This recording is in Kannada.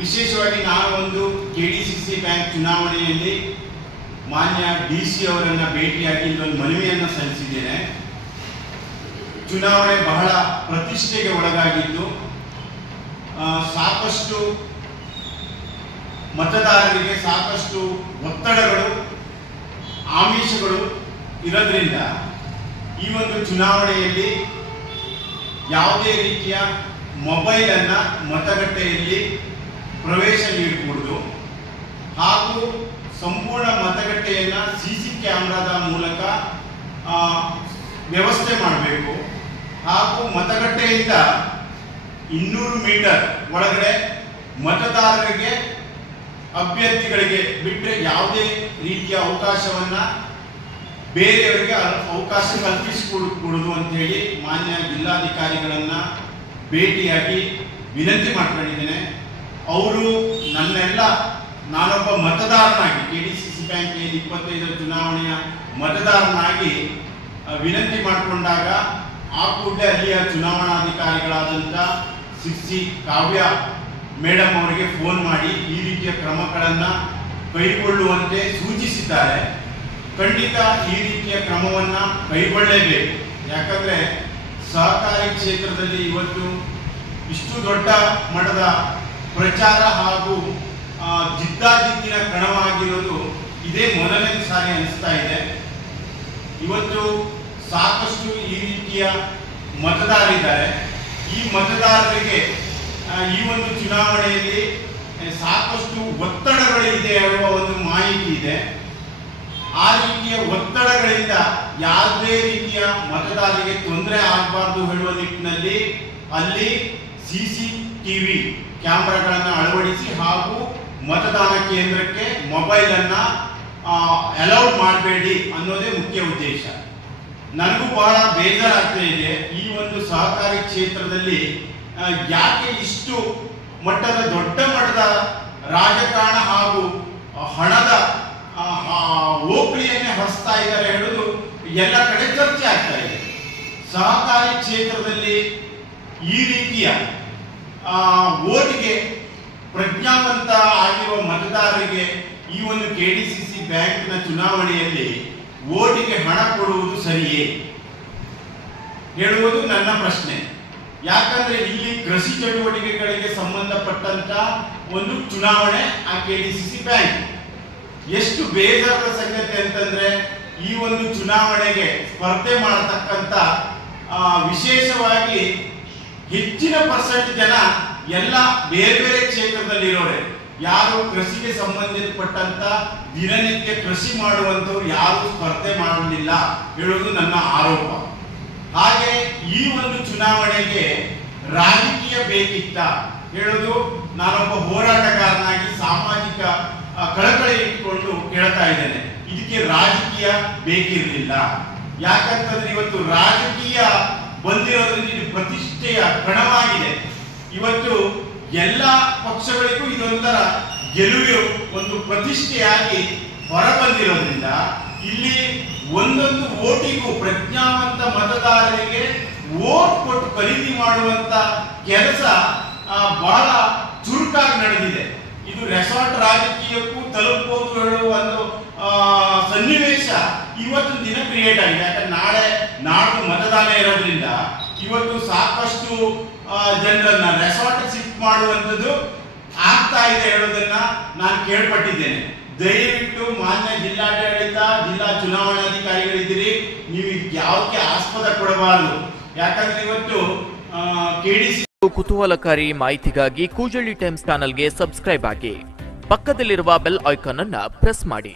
ವಿಶೇಷವಾಗಿ ನಾನು ಒಂದು ಕೆಡಿಸಿಸಿ ಬ್ಯಾಂಕ್ ಚುನಾವಣೆಯಲ್ಲಿ ಮಾನ್ಯ ಡಿಸಿ ಅವರನ್ನು ಭೇಟಿಯಾಗಿ ಒಂದು ಮನವಿಯನ್ನು ಸಲ್ಲಿಸಿದ್ದೇನೆ. ಚುನಾವಣೆ ಬಹಳ ಪ್ರತಿಷ್ಠೆಗೆ ಒಳಗಾಗಿದ್ದು, ಸಾಕಷ್ಟು ಮತದಾರರಿಗೆ ಸಾಕಷ್ಟು ಒತ್ತಡಗಳು, ಆಮಿಷಗಳು ಇರೋದ್ರಿಂದ ಈ ಒಂದು ಚುನಾವಣೆಯಲ್ಲಿ ಯಾವುದೇ ರೀತಿಯ ಮೊಬೈಲನ್ನು ಮತಗಟ್ಟೆಯಲ್ಲಿ ಪ್ರವೇಶ ನೀಡಕೂಡದು ಹಾಗೂ ಸಂಪೂರ್ಣ ಮತಗಟ್ಟೆಯನ್ನು ಸಿಸಿ ಕ್ಯಾಮೆರಾದ ಮೂಲಕ ವ್ಯವಸ್ಥೆ ಮಾಡಬೇಕು ಹಾಗೂ ಮತಗಟ್ಟೆಯಿಂದ 200 ಮೀಟರ್ ಒಳಗಡೆ ಮತದಾರರಿಗೆ ಅಭ್ಯರ್ಥಿಗಳಿಗೆ ಬಿಟ್ಟರೆ ಯಾವುದೇ ರೀತಿಯ ಅವಕಾಶವನ್ನು ಬೇರೆಯವರಿಗೆ ಅವಕಾಶ ಕಲ್ಪಿಸಿಕೊಡಕೂಡದು ಅಂತ ಹೇಳಿ ಮಾನ್ಯ ಜಿಲ್ಲಾಧಿಕಾರಿಗಳನ್ನು ಭೇಟಿಯಾಗಿ ವಿನಂತಿ ಮಾಡ್ಕೊಂಡಿದ್ದೇನೆ. ಅವರು ನಾನೊಬ್ಬ ಮತದಾರನಾಗಿ ಕೆಡಿಸಿಸಿ ಬ್ಯಾಂಕ್ 25 ಚುನಾವಣೆಯ ಮತದಾರನಾಗಿ ವಿನಂತಿ ಮಾಡಿಕೊಂಡಾಗ ಆ ಕೂಡಲೇ ಅಲ್ಲಿಯ ಚುನಾವಣಾಧಿಕಾರಿಗಳಾದಂಥ ಸಿಸಿ ಕಾವ್ಯ ಮೇಡಮ್ ಅವರಿಗೆ ಫೋನ್ ಮಾಡಿ ಈ ರೀತಿಯ ಕ್ರಮಗಳನ್ನು ಕೈಗೊಳ್ಳುವಂತೆ ಸೂಚಿಸಿದ್ದಾರೆ. ಖಂಡಿತ ಈ ರೀತಿಯ ಕ್ರಮವನ್ನು ಕೈಗೊಳ್ಳಲೇಬೇಕು. ಯಾಕಂದರೆ ಸಹಕಾರಿ ಕ್ಷೇತ್ರದಲ್ಲಿ ಇವತ್ತು ಇಷ್ಟು ದೊಡ್ಡ ಮಟ್ಟದ ಪ್ರಚಾರ ಹಾಗೂ ಜಿದ್ದಾಜಿದ್ದಿನ ಕಣವಾಗಿರೋದು ಇದೇ ಮೊದಲನೇ ಸಾರಿ ಅನಿಸ್ತಾ ಇದೆ. ಇವತ್ತು ಸಾಕಷ್ಟು ಈ ರೀತಿಯ ಮತದಾರರಿದ್ದಾರೆ. ಈ ಮತದಾರರಿಗೆ ಈ ಒಂದು ಚುನಾವಣೆಯಲ್ಲಿ ಸಾಕಷ್ಟು ಒತ್ತಡಗಳಿದೆ ಅನ್ನುವ ಒಂದು ಮಾಹಿತಿ ಇದೆ. ಆ ರೀತಿಯ ಒತ್ತಡಗಳಿಂದ ಯಾವುದೇ ರೀತಿಯ ಮತದಾರರಿಗೆ ತೊಂದರೆ ಆಗಬಾರ್ದು ಹೇಳುವ ನಿಟ್ಟಿನಲ್ಲಿ ಅಲ್ಲಿ CCTV ಕ್ಯಾಮೆರಾಗಳನ್ನು ಅಳವಡಿಸಿ ಹಾಗೂ ಮತದಾನ ಕೇಂದ್ರಕ್ಕೆ ಮೊಬೈಲನ್ನು ಅಲೌಡ್ ಮಾಡಬೇಡಿ ಅನ್ನೋದೇ ಮುಖ್ಯ ಉದ್ದೇಶ. ನನಗೂ ಬಹಳ ಬೇಜಾರಾಗ್ತಾ ಇದೆ. ಈ ಒಂದು ಸಹಕಾರಿ ಕ್ಷೇತ್ರದಲ್ಲಿ ಯಾಕೆ ಇಷ್ಟು ದೊಡ್ಡ ಮಟ್ಟದ ರಾಜಕಾರಣ ಹಾಗೂ ಹಣದ ಓಕಳಿಯನ್ನೇ ಹರಿಸ್ತಾ ಇದ್ದಾರೆ ಹೇಳುವುದು ಎಲ್ಲ ಕಡೆ ಚರ್ಚೆ ಆಗ್ತಾ ಇದೆ. ಸಹಕಾರಿ ಕ್ಷೇತ್ರದಲ್ಲಿ ಈ ರೀತಿಯ ಓಟಿಗೆ ಪ್ರಜ್ಞಾವಂತ ಆಗಿರುವ ಮತದಾರರಿಗೆ ಈ ಒಂದು ಕೆಡಿಸಿಸಿ ಬ್ಯಾಂಕ್ನ ಚುನಾವಣೆಯಲ್ಲಿ ಓಟಿಗೆ ಹಣ ಕೊಡುವುದು ಸರಿಯೇ ಹೇಳುವುದು ನನ್ನ ಪ್ರಶ್ನೆ. ಯಾಕಂದ್ರೆ ಇಲ್ಲಿ ಕೃಷಿ ಚಟುವಟಿಕೆಗಳಿಗೆ ಸಂಬಂಧಪಟ್ಟಂತ ಒಂದು ಚುನಾವಣೆ ಆ ಕೆಡಿಸಿಸಿ ಬ್ಯಾಂಕ್. ಎಷ್ಟು ಬೇಜಾರದ ಸಂಗತಿ ಅಂತಂದ್ರೆ ಈ ಒಂದು ಚುನಾವಣೆಗೆ ಸ್ಪರ್ಧೆ ಮಾಡತಕ್ಕಂತ ವಿಶೇಷವಾಗಿ ಹೆಚ್ಚಿನ ಪರ್ಸೆಂಟ್ ಜನ ಎಲ್ಲ ಬೇರೆ ಬೇರೆ ಕ್ಷೇತ್ರದಲ್ಲಿ ಇರೋರೆ. ಯಾರು ಕೃಷಿಗೆ ಸಂಬಂಧಪಟ್ಟಂತ ದಿನನಿತ್ಯ ಕೃಷಿ ಮಾಡುವಂತವ್ರು ಯಾರು ಸ್ಪರ್ಧೆ ಮಾಡಲಿಲ್ಲ ಹೇಳುವುದು ನನ್ನ ಆರೋಪ. ಹಾಗೆ ಈ ಒಂದು ಚುನಾವಣೆಗೆ ರಾಜಕೀಯ ಬೇಕಿತ್ತ ಹೇಳುವುದು ನಾನೊಬ್ಬ ಹೋರಾಟಗಾರನಾಗಿ ಸಾಮಾಜಿಕ ಕಳಕಳಿ ಇಟ್ಟುಕೊಂಡು ಕೇಳ್ತಾ ಇದ್ದೇನೆ. ಇದಕ್ಕೆ ರಾಜಕೀಯ ಬೇಕಿರಲಿಲ್ಲ. ಯಾಕಂತಂದ್ರೆ ಇವತ್ತು ರಾಜಕೀಯ ಬಂದಿರೋದ್ರಿಂದ ಇದು ಪ್ರತಿಷ್ಠೆಯ ಕಣವಾಗಿದೆ. ಇವತ್ತು ಎಲ್ಲ ಪಕ್ಷಗಳಿಗೂ ಇದೊಂದರ ಗೆಲುವು ಒಂದು ಪ್ರತಿಷ್ಠೆಯಾಗಿ ಹೊರಬಂದಿರೋದ್ರಿಂದ ಇಲ್ಲಿ ಒಂದೊಂದು ಓಟಿಗೂ ಪ್ರಜ್ಞಾವಂತ ಮತದಾರರಿಗೆ ಓಟ್ ಕೊಟ್ಟು ಖರೀದಿ ಮಾಡುವಂತ ಕೆಲಸ ಬಹಳ ಚುರುಕಾಗಿ ನಡೆದಿದೆ. ಇದು ರೆಸಾರ್ಟ್ ರಾಜಕೀಯಕ್ಕೂ ತಲುಪಬಹುದು ಹೇಳುವ ಒಂದು ಸನ್ನಿವೇಶ ಇವತ್ತು ದಿನ ಕ್ರಿಯೇಟ್ ಆಗಿದೆ. ಯಾಕಂದ್ರೆ ನಾಡು ಮತದಾನ ಇರೋದ್ರಿಂದ ಇವತ್ತು ಸಾಕಷ್ಟು ಜನರನ್ನ ರೆಸಾರ್ಟ್ ಶಿಫ್ಟ್ ಮಾಡುವಂಥದ್ದು ಆಗ್ತಾ ಇದೆ ಹೇಳೋದನ್ನ ನಾನು ಕೇಳ್ಪಟ್ಟಿದ್ದೇನೆ. ದಯವಿಟ್ಟು ಮಾನ್ಯ ಜಿಲ್ಲಾಡಳಿತ, ಜಿಲ್ಲಾ ಚುನಾವಣಾಧಿಕಾರಿಗಳಿದ್ದೀರಿ, ನೀವು ಯಾವುದಕ್ಕೆ ಆಸ್ಪದ ಕೊಡಬಾರದು. ಯಾಕಂದ್ರೆ ಇವತ್ತು ಕೆಡಿಸಿ ಕುತೂಹಲಕಾರಿ ಮಾಹಿತಿಗಾಗಿ ಕೂಜಳ್ಳಿ ಟೈಮ್ಸ್ ಚಾನೆಲ್ಗೆ ಸಬ್ಸ್ಕ್ರೈಬ್ ಆಗಿ, ಪಕ್ಕದಲ್ಲಿರುವ ಬೆಲ್ ಐಕಾನ್ ಅನ್ನು ಪ್ರೆಸ್ ಮಾಡಿ.